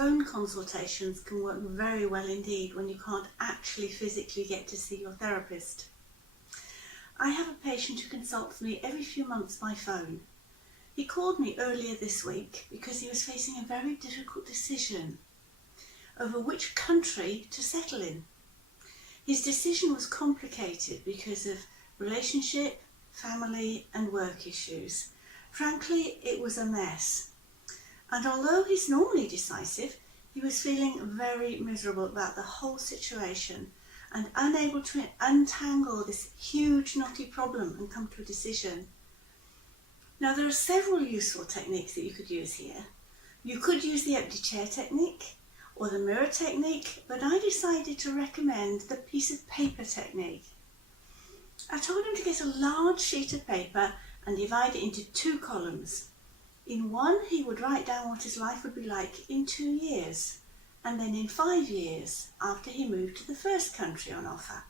phone consultations can work very well indeed when you can't actually physically get to see your therapist. I have a patient who consults me every few months by phone. He called me earlier this week because he was facing a very difficult decision over which country to settle in. His decision was complicated because of relationship, family and work issues. Frankly, it was a mess. And although he's normally decisive, he was feeling very miserable about the whole situation and unable to untangle this huge knotty problem and come to a decision. Now, there are several useful techniques that you could use here. You could use the empty chair technique or the mirror technique, but I decided to recommend the piece of paper technique. I told him to get a large sheet of paper and divide it into 2 columns. In one, he would write down what his life would be like in 2 years, and then in 5 years after he moved to the first country on offer.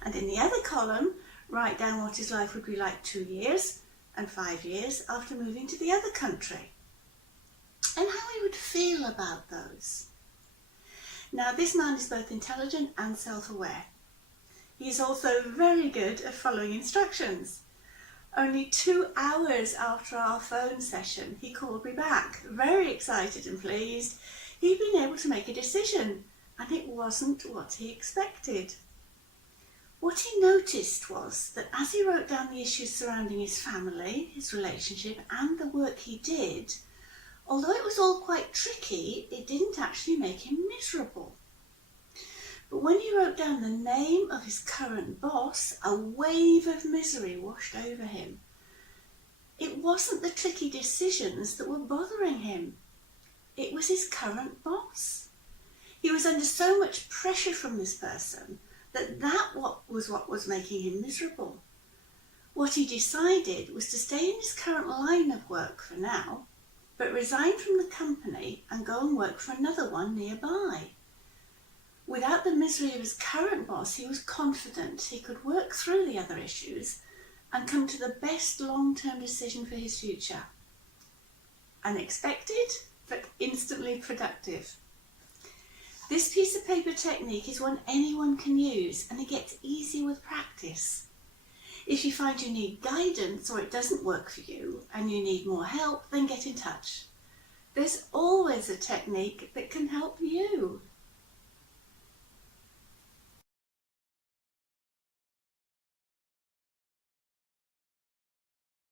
And in the other column, write down what his life would be like 2 years and 5 years after moving to the other country, and how he would feel about those. Now, this man is both intelligent and self-aware. He is also very good at following instructions. Only 2 hours after our phone session, he called me back, very excited and pleased. He'd been able to make a decision, and it wasn't what he expected. What he noticed was that as he wrote down the issues surrounding his family, his relationship, and the work he did, although it was all quite tricky, it didn't actually make him miserable. But when he wrote down the name of his current boss, a wave of misery washed over him. It wasn't the tricky decisions that were bothering him. It was his current boss. He was under so much pressure from this person that was what was making him miserable. What he decided was to stay in his current line of work for now, but resign from the company and go and work for another one nearby. Without the misery of his current boss, he was confident he could work through the other issues and come to the best long-term decision for his future. Unexpected, but instantly productive. This piece of paper technique is one anyone can use, and it gets easier with practice. If you find you need guidance or it doesn't work for you and you need more help, then get in touch. There's always a technique that can help you.